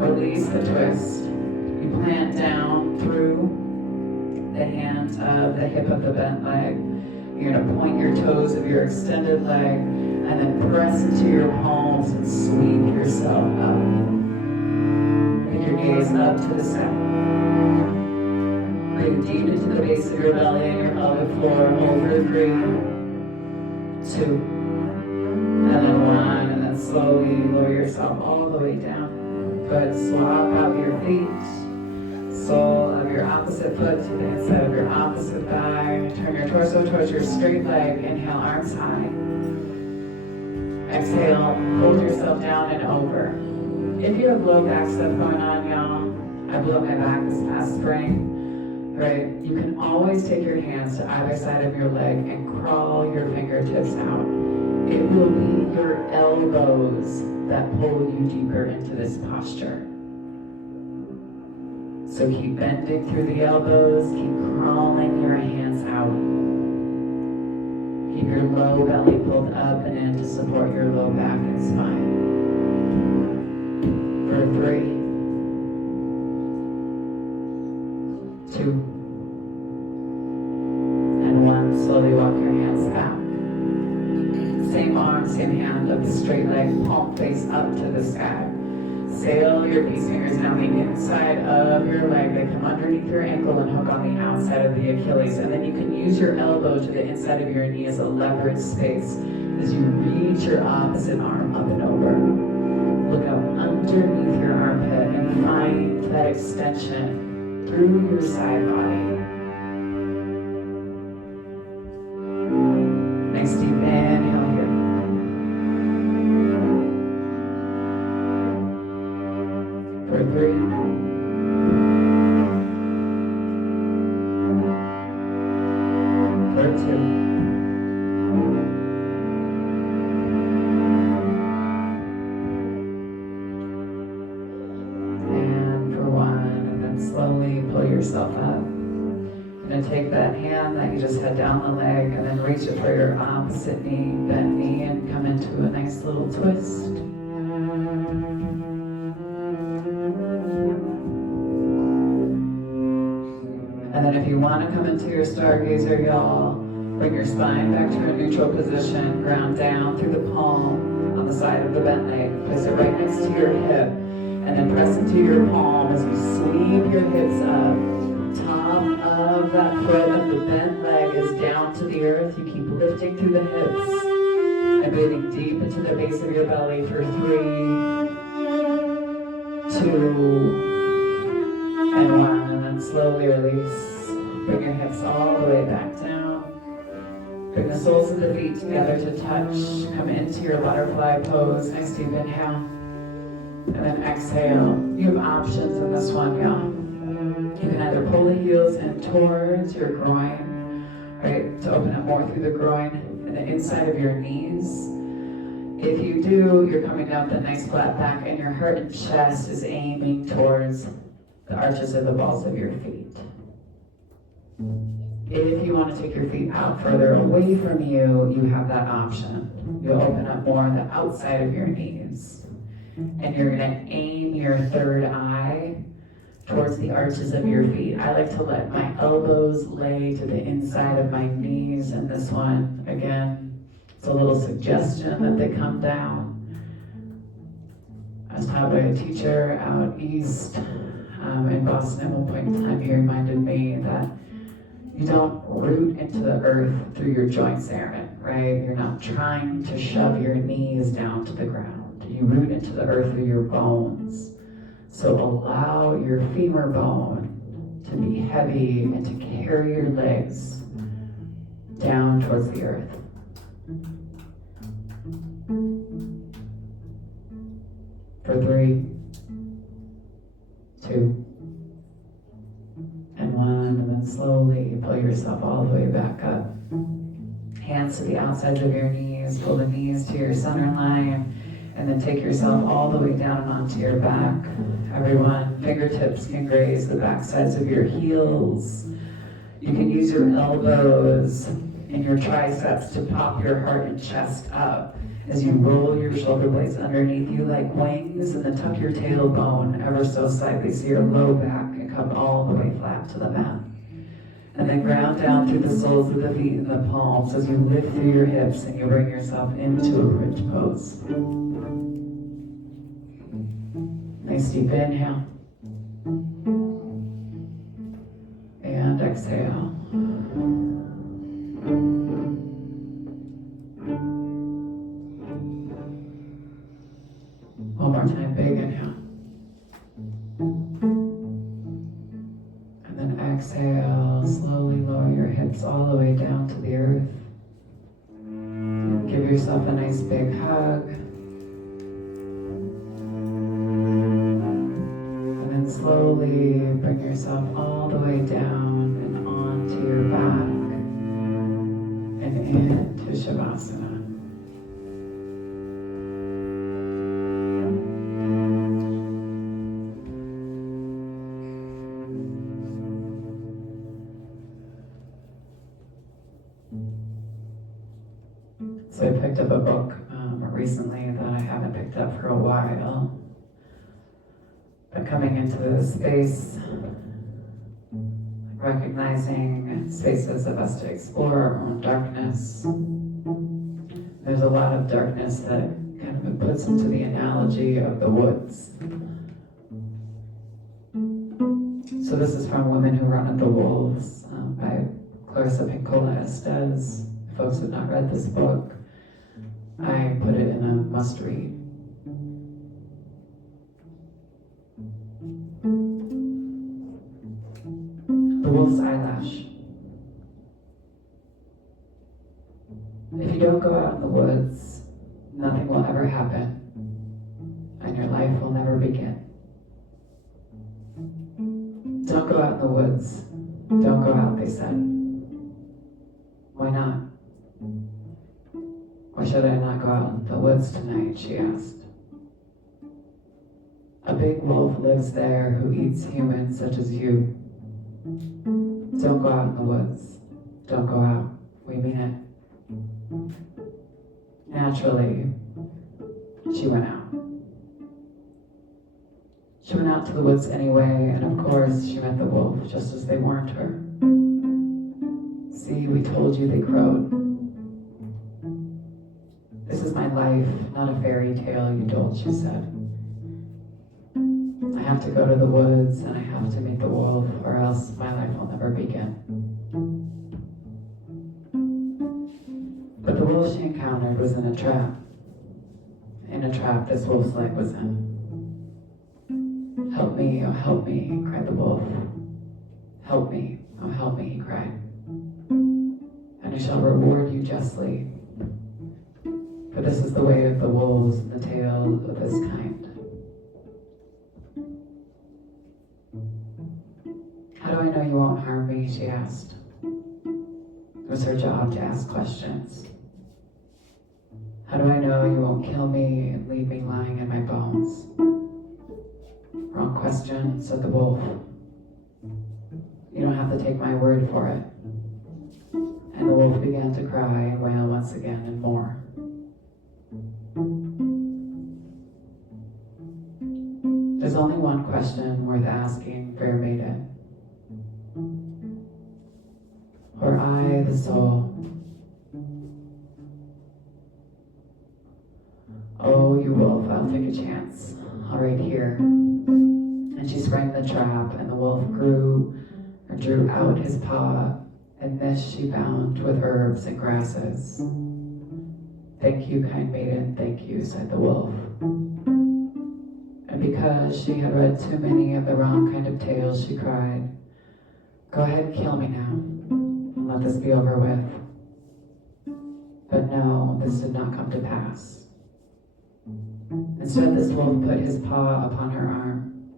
release the twist. You plant down through the hand of the hip of the bent leg. You're going to point your toes of your extended leg and then press into your palms and sweep yourself up. Take your gaze up to the sky. Breathe deep into the base of your belly and your pelvic floor. Hold for 3, 2, and then 1, and then slowly lower yourself all the way down. Good. Swap out your feet. Sole of your opposite foot to the inside of your opposite thigh. Turn your torso towards your straight leg. Inhale, arms high. Exhale, hold yourself down and over. If you have low back stuff going on, y'all, I blew up my back this past spring, right? You can always take your hands to either side of your leg and crawl your fingertips out. It will be your elbows that pull you deeper into this posture. So keep bending through the elbows, keep crawling your hands out. Keep your low belly pulled up and in to support your low back and spine. For 3, 2, and 1. Slowly walk your hands back. Same arm, same hand of the straight leg, palm face up to the sky. Sail your peace fingers down the inside of your leg. They come underneath your ankle and hook on the outside of the Achilles. And then you can use your elbow to the inside of your knee as a leverage space as you reach your opposite arm up and over. Look out underneath your armpit and find that extension through your side body. pull yourself up. You're going to take that hand that you just had down the leg and then reach it for your opposite knee, bent knee, and come into a nice little twist. And then if you want to come into your stargazer, y'all, bring your spine back to a neutral position, ground down through the palm on the side of the bent leg. Place it right next to your hip, and then press into your palm as you sweep your hips up. Top of that foot of the bent leg is down to the earth. You keep lifting through the hips and breathing deep into the base of your belly for 3, 2, and 1, and then slowly release. Bring your hips all the way back down. Bring the soles of the feet together to touch. Come into your butterfly pose. Nice deep inhale. And then exhale. You have options in this one, y'all. You can either pull the heels in towards your groin, right, to open up more through the groin and the inside of your knees. If you do, you're coming down with a nice flat back, and your heart and chest is aiming towards the arches of the balls of your feet. If you want to take your feet out further away from you, you have that option. You'll open up more the outside of your knees. And you're going to aim your third eye towards the arches of your feet. I like to let my elbows lay to the inside of my knees in this one. Again, it's a little suggestion that they come down. I was taught by a teacher out east in Boston at one point in time. He reminded me that you don't root into the earth through your joints, Aaron, right? You're not trying to shove your knees down to the ground. You root into the earth through your bones. So allow your femur bone to be heavy and to carry your legs down towards the earth. For 3, 2, and 1, and then slowly pull yourself all the way back up. Hands to the outsides of your knees, pull the knees to your center line, and then take yourself all the way down and onto your back. Everyone, fingertips can graze the back sides of your heels. You can use your elbows and your triceps to pop your heart and chest up as you roll your shoulder blades underneath you like wings, and then tuck your tailbone ever so slightly so your low back can come all the way flat to the mat. And then ground down through the soles of the feet and the palms as you lift through your hips and you bring yourself into a bridge pose. Nice deep inhale. And exhale. One more time, big inhale. And then exhale, slowly lower your hips all the way down to the earth. Give yourself a nice big hug. And then slowly bring yourself all the way down and onto your back and into Shavasana. So I picked up a book recently that I haven't picked up for a while. But coming into this space, recognizing spaces of us to explore our own darkness. There's a lot of darkness that kind of puts into the analogy of the woods. So this is from Women Who Run at the Wolves by Clarissa Pinkola Estes. If folks have not read this book, I put it in a must-read. The wolf's eyelash. If you don't go out in the woods, nothing will ever happen, and your life will never begin. Don't go out in the woods. Don't go out, they said. Why not? Why should I not go out in the woods tonight, she asked. A big wolf lives there who eats humans such as you. Don't go out in the woods. Don't go out. We mean it. Naturally, she went out. She went out to the woods anyway, and of course she met the wolf, just as they warned her. See, we told you they crowed. This is my life, not a fairy tale you told, she said. I have to go to the woods, and I have to meet the wolf, or else my life will never begin. But the wolf she encountered was in a trap. In a trap this wolf's leg was in. Help me, oh help me, cried the wolf. Help me, oh help me, he cried. And I shall reward you justly. For this is the way of the wolves in the tale of this kind. How do I know you won't harm me, she asked. It was her job to ask questions. How do I know you won't kill me and leave me lying in my bones? Wrong question, said the wolf. You don't have to take my word for it. And the wolf began to cry and wail once again and more. There's only one question worth asking, fair maiden. Or I, the soul. Oh, you wolf, I'll take a chance. All right, here. And she sprang the trap, and the wolf drew out his paw, and this she bound with herbs and grasses. Thank you, kind maiden, thank you, said the wolf. And because she had read too many of the wrong kind of tales, she cried, Go ahead and kill me now, and let this be over with. But no, this did not come to pass. Instead, this wolf put his paw upon her arm.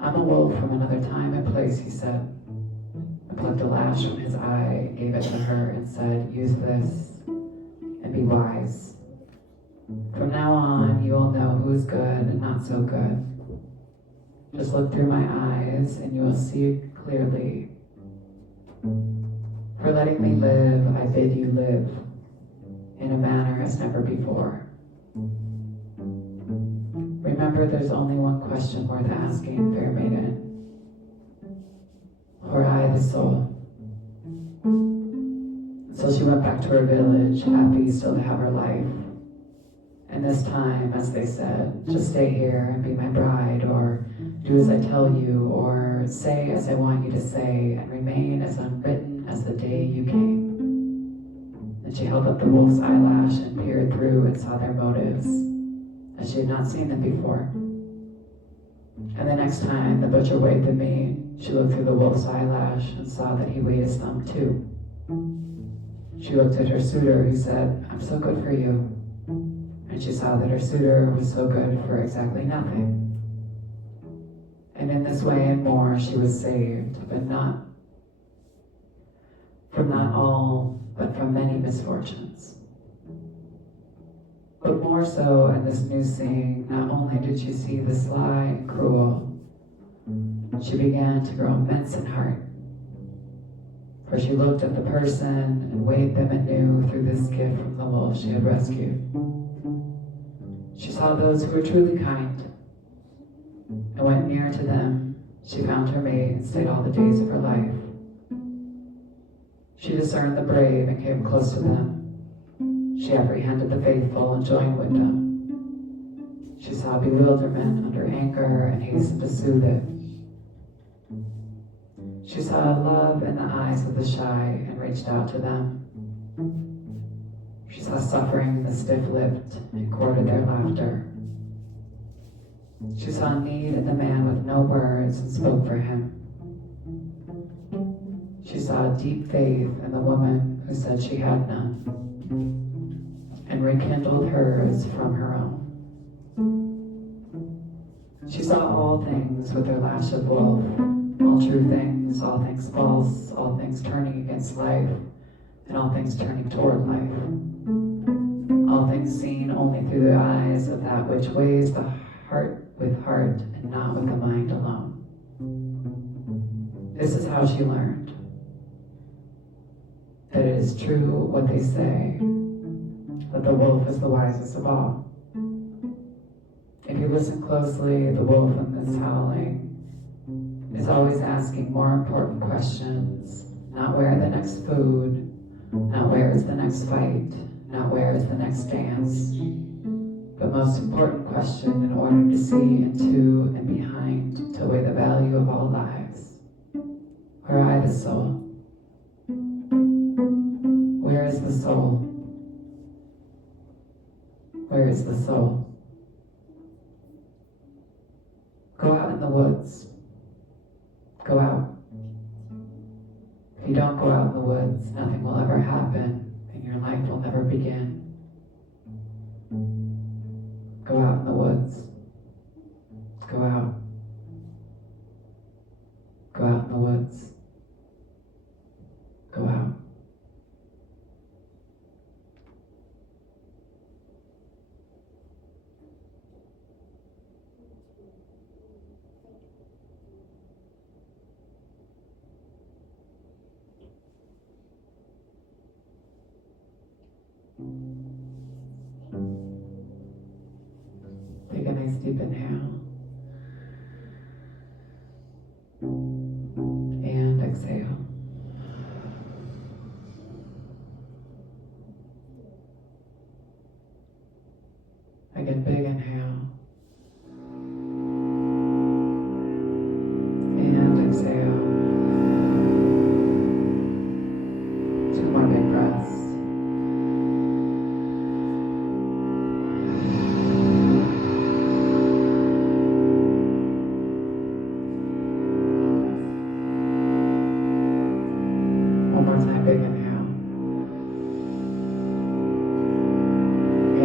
I'm a wolf from another time and place, he said. I plucked a lash from his eye, gave it to her, and said, Use this and be wise. From now on, you will know who is good and not so good. Just look through my eyes and you will see clearly. For letting me live, I bid you live in a manner as never before. Remember, there's only one question worth asking, fair maiden. Or I, the soul. So she went back to her village, happy still to have her life. And this time, as they said, just stay here and be my bride, or do as I tell you, or say as I want you to say, and remain as unwritten as the day you came. And she held up the wolf's eyelash and peered through and saw their motives, as she had not seen them before. And the next time the butcher weighed the meat, she looked through the wolf's eyelash and saw that he weighed his thumb too. She looked at her suitor, who said, I'm so good for you. And she saw that her suitor was so good for exactly nothing. And in this way and more she was saved, but not from not all, but from many misfortunes. But more so in this new seeing, not only did she see the sly and cruel, she began to grow immense in heart. For she looked at the person and weighed them anew through this gift from the wolf she had rescued. She saw those who were truly kind, and went near to them. She found her mate and stayed all the days of her life. She discerned the brave and came close to them. She apprehended the faithful and joined with them. She saw bewilderment under anger and hastened to soothe it. She saw love in the eyes of the shy and reached out to them. She saw suffering in the stiff-lipped and courted their laughter. She saw need in the man with no words and spoke for him. She saw deep faith in the woman who said she had none, and rekindled hers from her own. She saw all things with her lash of wolf, all true things, all things false, all things turning against life, and all things turning toward life. All things seen only through the eyes of that which weighs the heart with heart and not with the mind alone. This is how she learned that it is true what they say, that the wolf is the wisest of all. If you listen closely, the wolf in this howling is always asking more important questions, not where the next food, not where is the next fight, not where is the next dance, but most important question in order to see into and behind to weigh the value of all lives. Where I the soul? Where is the soul? Where is the soul? Go out in the woods. Go out. If you don't go out in the woods, nothing will ever happen and your life will never begin. Go out in the woods. Go out. Go out in the woods. Go out. Take a nice deep inhale. And exhale. Again, big inhale. And exhale. 2 more big breaths. One more time, big inhale.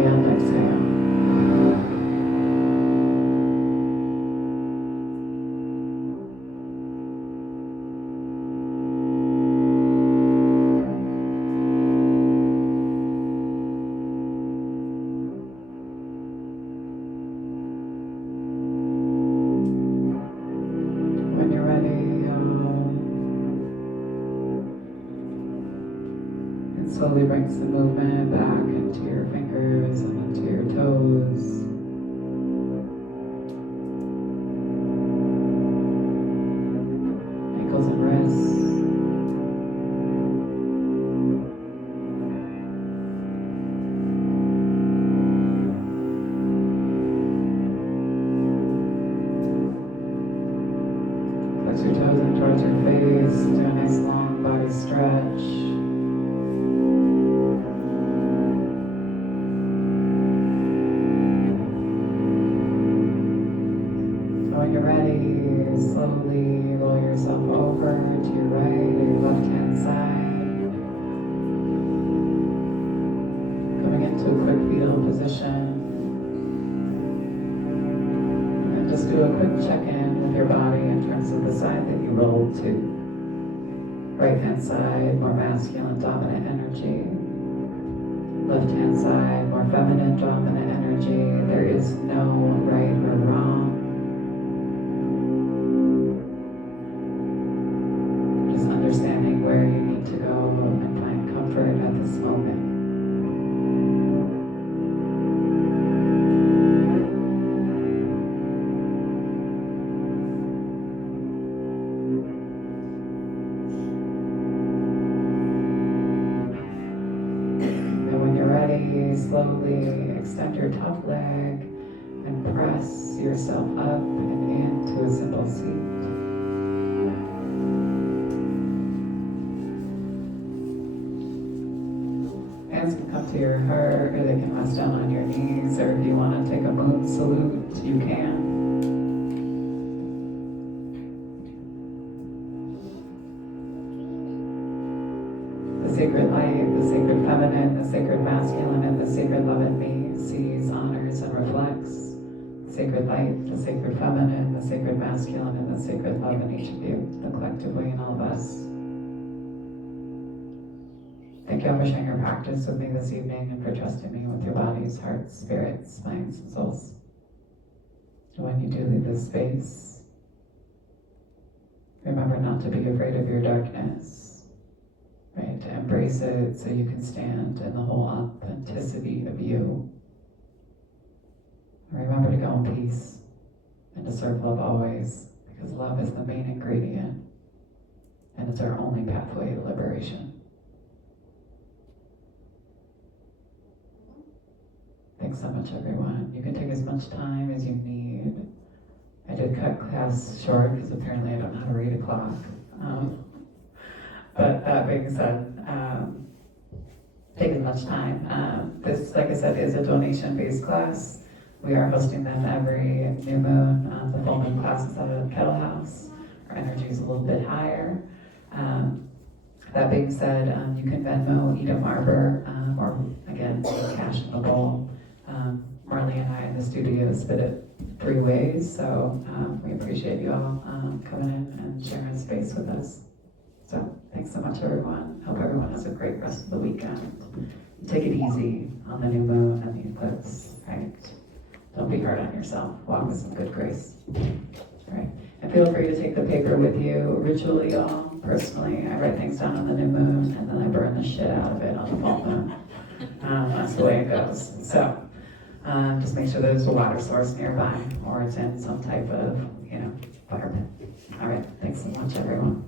And exhale. When you're ready, and slowly bring some movement back into your fingers and into your toes. Ankles and wrists. Flex your toes in towards your face. Do a nice long body stretch. When you're ready, slowly roll yourself over to your right or your left-hand side. Coming into a quick fetal position. And just do a quick check-in with your body in terms of the side that you rolled to. Right-hand side, more masculine, dominant energy. Left-hand side, more feminine, dominant energy. There is no right or wrong. Understanding where you need to go and find comfort at this moment. And when you're ready, slowly extend your top leg and press yourself up and into a simple seat. Hands can come to your heart, or they can rest down on your knees, or if you want to take a moon salute, you can. The sacred light, the sacred feminine, the sacred masculine, and the sacred love in me sees, honors, and reflects. The sacred light, the sacred feminine, the sacred masculine, and the sacred love in each of you, the collectively in all of us. Thank you all for sharing your practice with me this evening and for trusting me with your bodies, hearts, spirits, minds, and souls. And when you do leave this space, Remember not to be afraid of your darkness, right? To embrace it so you can stand in the whole authenticity of you. Remember to go in peace and to serve love always, because love is the main ingredient and it's our only pathway to liberation. Thanks so much, everyone. You can take as much time as you need. I did cut class short because apparently I don't know how to read a clock. But that being said, take as much time. This, like I said, is a donation-based class. We are hosting them every new moon. The full moon class is at a Kettle House. Our energy is a little bit higher. That being said, you can Venmo Edom Arbor, or again, cash in the bowl. Marley and I in the studio spit it 3 ways, so we appreciate you all coming in and sharing space with us. So thanks so much, everyone. Hope everyone has a great rest of the weekend. Take it easy on the new moon and the eclipse, right? Don't be hard on yourself. Walk with some good grace. All right. And feel free to take the paper with you ritually, y'all. Personally, I write things down on the new moon and then I burn the shit out of it on the full moon. That's the way it goes. So just make sure there's a water source nearby or it's in some type of, fire pit. All right. Thanks so much, everyone.